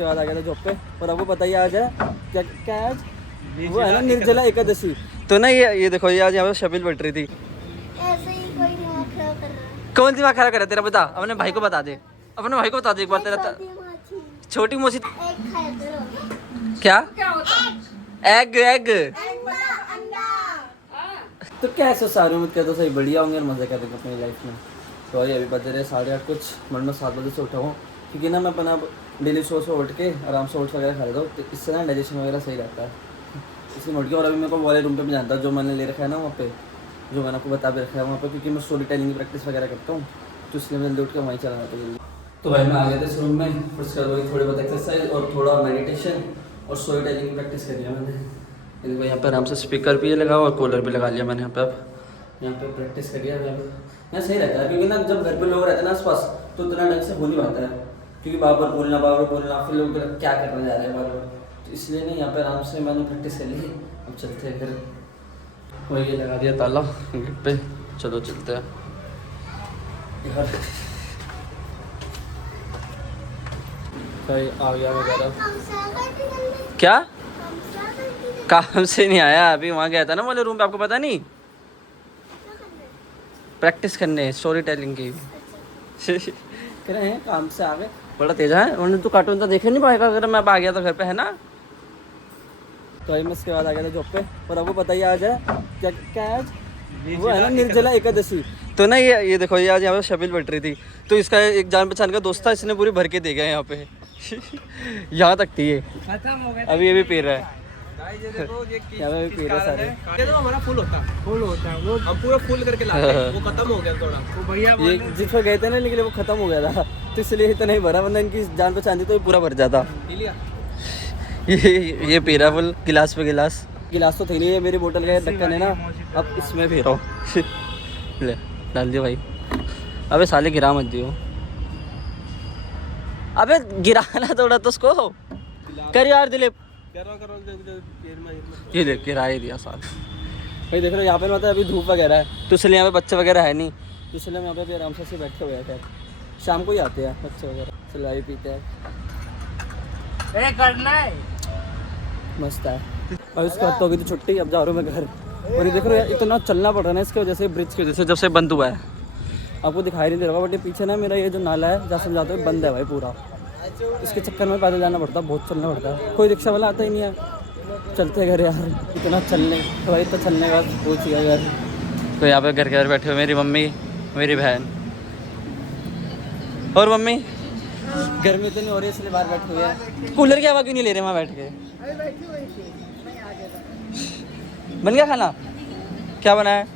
उसके बाद आ गया था जॉब पे। और आपको पता ही आज है क्या क्या है आज, वो है ना निर्जला एकादशी। तो ना ये देखो ये आज यहाँ पे शबील बैठ रही थी। ऐसे ही कोई दिमाग खराब कर रहा है। कौन दिमाग खराब करे तेरा? बता, अपने भाई को बता दे, अपने भाई को बता दे एक बार। तेरा छोटी मोसी एक खाया करो। क्या एग अंडा। तो कैसे सारे मत कहते सही बढ़िया होंगे और मज़े करेंगे अपनी लाइफ में। तो भाई अभी बज रहे 8:30 कुछ, मैं 7 बजे से उठा हूँ क्योंकि ना मैं अपना डेली शो से उठ के आराम से ओट्स वगैरह खा लेता हूँ, तो इससे ना डाइजेशन वगैरह सही रहता है, इसलिए उठ गया। और अभी मेरे को वाले रूम पे भी जानता है जो मैंने ले रखा है ना वहाँ पे, जो मैंने आपको बता भी रखा है वहाँ पे, क्योंकि मैं स्टोरी टेलिंग की प्रैक्टिस वगैरह करता हूँ, तो इसलिए मैं जल्दी उठ के वहीं चला जाता जल्दी। तो भाई मैं आ गया था इस रूम में, फिर उसके बाद थोड़ी बहुत एक्सरसाइज और थोड़ा मेडिटेशन और स्टोरी टेलिंग की प्रैक्टिस करी है मैंने। देखो यहाँ पर आराम से स्पीकर भी लगा और कूलर भी लगा लिया मैंने यहाँ पे। अब यहाँ पे प्रैक्टिस करिए यहाँ सही रहता है, क्योंकि ना जब घर पे लोग रहते हैं ना आसपास तो इतना ढंग से हो नहीं पाता है, क्योंकि बार बार बोलना फिर लोग क्या करने जा रहे हैं बार बार, तो इसलिए नहीं यहाँ पे आराम से मैंने प्रैक्टिस कर ली। अब चलते हैं फिर, वही लगा दिया ताला गेट पे, चलो चलते हैं यार। आ गया वगैरह क्या काम से नहीं आया, अभी वहाँ गया था ना वाले रूम पे, आपको पता नहीं, प्रैक्टिस करने स्टोरी टेलिंग की। कह रहे हैं काम से आ गए, बड़ा तेज है, उन्होंने तो कार्टून तो देखे नहीं पाएगा अगर मैं आ गया तो घर पे, है ना। तो अभी मैं उसके बाद आ गया था जॉब पे। और आपको पता ही आज है क्या क्या है आज, वो है ना निर्जला एकादशी। तो ना ये देखो ये आज यहाँ पे शबील बैठ रही थी, तो इसका एक जान पहचान का दोस्त था, इसने पूरी भर के दे गया यहाँ पे। यहाँ तक थी ये, खत्म हो गया, अभी ये भी पी रहा है। यहाँ पे भी पी रहे सारे। ये तो हमारा फुल होता है वो, हम पूरा फुल करके लाते हैं, वो खत्म हो गया थोड़ा, वो भैया ये जिस पर गए थे ना लेकिन वो खत्म हो गया था, तो इसलिए इतना ही भरा, वरना इनकी जान पहचान थी तो पूरा भर जाता। ये पी रहा फुल, गिलास पे गिलास तो थी नहीं, ये मेरी बोतल का ढक्कन है ना, अब इसमें पी रहा हूँ। ले डाल दियो भाई, अबे साले गिरा मत दियो, अबे गिराना थोड़ा तो उसको कर यार दिलीप, ये देख गिरा ही दिया साल। भाई देख रहे हो यहाँ पे मतलब अभी धूप वगैरह है, तो इसलिए यहाँ पे बच्चे वगैरह है नहीं, तो इसलिए हम यहाँ पे आराम से बैठे हुए हैं, शाम को ही आते हैं बच्चे वगैरह, चलाई पीते हैं, करना है मस्त है। और उसके बाद तो अभी तो छुट्टी, अब जा रहा हूँ मैं घर। और ये देख रहे हो इतना चलना पड़ रहा है ना इसकी वजह से, ब्रिज की वजह से, जब से बंद हुआ है, आपको दिखाई नहीं दे रहा, बट ये पीछे ना मेरा ये जो नाला है जहाँ समझाते हुए बंद है भाई पूरा, इसके चक्कर में पैदल जाना पड़ता है, बहुत चलना पड़ता है, कोई रिक्शा वाला आता ही नहीं है। चलते घर यार, इतना चलने तो भाई, इतना चलने के बाद पहुँच गया घर। तो यहाँ पे घर के अंदर बैठे हुए मेरी मम्मी, मेरी बहन और मम्मी, गर्मी इतनी हो रही है इसलिए बाहर बैठे हुए हैं। कूलर की हवा क्यों नहीं ले रहे वहाँ बैठ के? बन गया खाना? क्या बना है?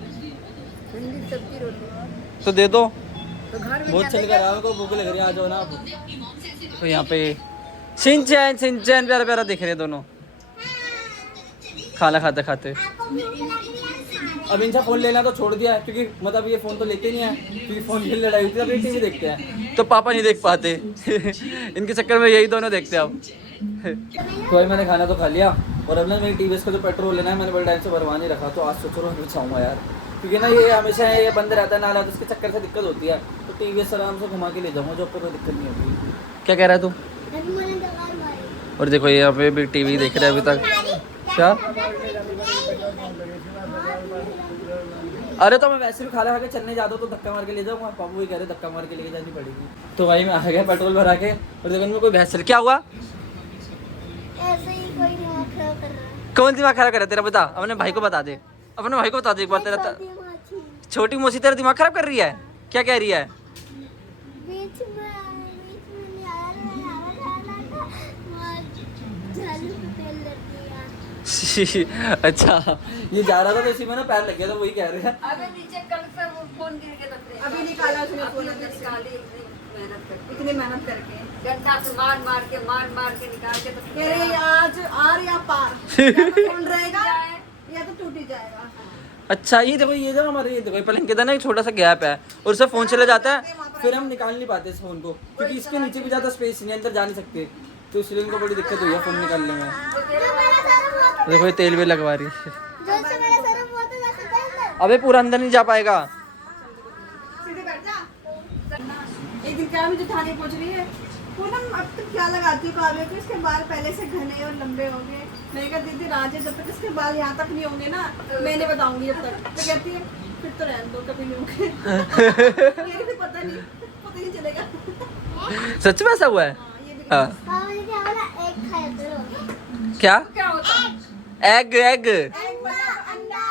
तो दे दो, बहुत चल कर रहा है, भूख लग रही है, आ जाओ ना आप। तो यहाँ पे सिंचैन प्यारा प्यारा दिख रहे हैं दोनों खाना खाते खाते। अब इनसे फ़ोन लेना तो छोड़ दिया है, क्योंकि मतलब ये फ़ोन तो लेते नहीं है, क्योंकि फ़ोन की लड़ाई होती है, अभी टीवी देखते हैं तो पापा नहीं देख पाते। इनके चक्कर में यही दोनों देखते हैं अब। तो भाई मैंने खाना तो खा लिया, और अब ना मेरी टीवीएस का जो पेट्रोल लेना है मैंने बड़े टाइम से भरवा नहीं रखा, तो आज सोच रहा हूँ चाहूँगा यार, क्योंकि ना ये हमेशा ये बंद रहता है नाला, तो इसके चक्कर से दिक्कत होती है, तो टीवीएस आराम से घुमा के ले जाऊँगा, जो आपको कोई दिक्कत नहीं होगी। क्या कह रहा है तू? और देखो यहाँ पे भी टीवी देख रहे हैं अभी तक। क्या? अरे तो मैं वैसे भी खाना खा के चलने जाता हूँ तो धक्का मार के ले जाऊँगा, पापू भी कह रहे धक्का मार के लेके जानी पड़ेगी। तो भाई मैं आ गया पेट्रोल भरा के, और देखो इनमें कोई भैंस, क्या हुआ? ऐसे ही कोई दिमाग खराब कर रहा है। कौन दिमाग खराब कर रहा है तेरा? बता, अपने भाई को बता दे, अपने भाई को बता दे एक बार। तेरा छोटी मोसी तेरा दिमाग खराब कर रही है, क्या कह रही है? अच्छा ये जा रहा था तो इसी में ना पैर लग गया था, वही कह रहे हैं। अबे नीचे कल से वो फोन गिर के तक अभी निकाला उसने फोन अंदर से। निकाली इतनी मेहनत करके डंडा से मार मार के निकाल के तो कह रहे आज आर या पार फोन रहेगा या तो टूट ही जाएगा। अच्छा ये देखो, ये जो हमारे ये देखो पलंग के अंदर ना एक छोटा सा गैप है, और उससे फोन चला जाता है, फिर हम निकाल नहीं पाते इस फोन को, क्योंकि इसके नीचे भी ज़्यादा स्पेस नहीं है, अंदर जा नहीं सकते, तो इसलिए इनको बड़ी दिक्कत हुई है फोन निकालने में। देखो ये तेल भी लगवा रही है, अबे पूरा अंदर नहीं जा पाएगा। सीधे बैठ जा। एक दिन क्या मुझे थाने पहुंच रही है, पूनम अब तुम क्या लगाती हो काव्य को? इसके बाल पहले से घने और लंबे हो गए। मैंने कहा दीदी राजे जब तक इसके बाल यहाँ तक नहीं होंगे ना मैंने बताऊंगी जब तक। तो कहती है फिर तो रहने दो कभी नहीं होंगे। मेरे भी पता नहीं चलेगा। सच में ऐसा हुआ है? हाँ, ये भी हाँ। पापा मुझे क्या बोला, एक खाया करो। क्या? क्या होता है? एग एग एग मतलब अंडा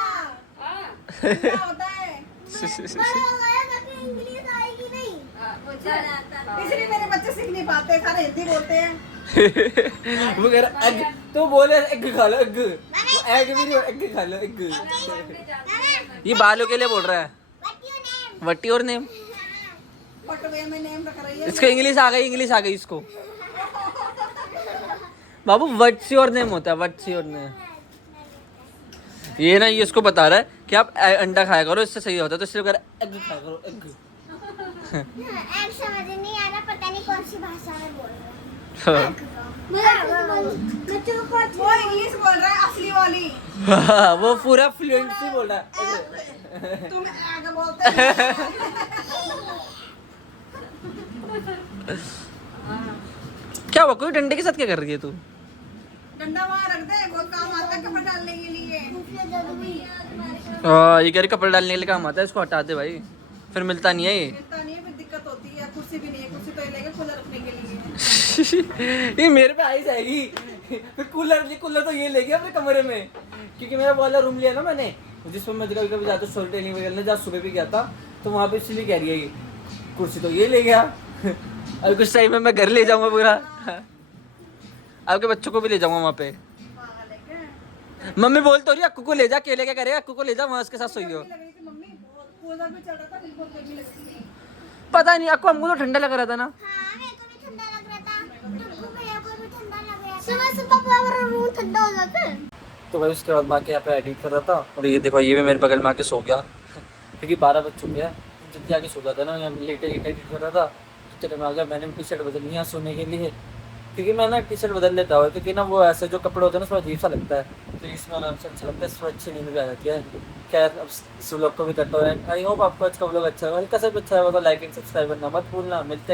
हाँ, अंडा होता है। बड़ा हो गया ताकि इंग्लिश आएगी नहीं। वो जाना आता है। इसलिए मेरे बच्चे सीख नहीं पाते, सारे हिंदी बोलते हैं। वो कह रहा एग, तो बोले एग खा लो एग, एग भी नहीं, एग खा लो एग। ये बालों के लिए बोल रहा है। What's your what your name? Name? पटवे में नेम रख रही है। इसको इंग्लिश आ गई इसको। बाबू व्हाट्स योर नेम होता है, व्हाट्स योर नेम। ये ना ये इसको बता रहा है कि आप अंडा खाया करो, इससे सही होता है, तो इसलिए कह रहा है एग खाया करो एग। एग समझ नहीं आ रहा, पता नहीं कौन सी भाषा में बोल रहा है। वो इंग्लिश बोल रहा है असली वाली। वो पूरा फ्लुएंटली बोल रहा है। तुम एग बोलते हैं। क्या हुआ, कोई डंडे के साथ क्या कर रही है तू? डंडा वहाँ रख दे, वो काम आता है कपड़े डालने के लिए। ये कह रही कपड़े डालने के लिए काम आता है, इसको हटा दे भाई, फिर मिलता नहीं है ये। मिलता नहीं है, फिर दिक्कत होती है। कुर्सी भी नहीं है, कुर्सी तो ये लेके खुला रखने के लिए। ये मेरे पे आ ही जाएगी। फिर कूलर तो ये ले गया अपने कमरे में, क्योंकि मेरा वाला रूम लिया ना मैंने, जिसमें मैं कभी कभी जाता स्टोरी टेलिंग वगैरह जहाँ सुबह भी गया था, तो वहाँ पे इसलिए कह रही है ये कुर्सी तो ये ले गया। अब कुछ टाइम में मैं घर ले जाऊंगा पूरा, आपके बच्चों को भी ले जाऊंगा वहाँ पे। पागल है क्या? मम्मी बोल तो रही अक्कू को ले जा, अकेले क्या करेगा, अक्कू को ले जा वहाँ उसके साथ सोइयो। गर्मी लग रही थी मम्मी, कूलर भी चल रहा था, बिल्कुल गर्मी लग रही थी। पता नहीं अक्कू, हमको तो ठंडा लग रहा था ना। हाँ, मेरे को भी ठंडा लग रहा था। तुमको भैया को भी ठंडा लग रहा था। सुबह पूरा रूम ठंडा हो जाता है। तो भाई उसके बाद माँ के यहाँ पे एडिट कर रहा था, और ये देखो ये भी मेरे बगल में आके सो गया, क्योंकि 12 बज चुके हैं। जल्दी आके सो जाता ना, यहाँ लेटे एडिट कर रहा था, तो चलो मैं आ गया। मैंने टी शर्ट बदल लिया सोने के लिए, क्योंकि मैं ना टी शर्ट बदल लेता हूँ, क्योंकि ना वो ऐसे जो कपड़े होते हैं ना उसमें अजीब सा लगता है, तो इसमें आराम से अच्छा लगता है, इसमें अच्छी नींद भी आ जाती है। खैर अब इस व्लॉग को भी करता हूँ। आई होप आपको आज का व्लॉग अच्छा लगा, हल्का सा भी अच्छा लगा तो लाइक एंड सब्सक्राइब करना मत भूलना। मिलते हैं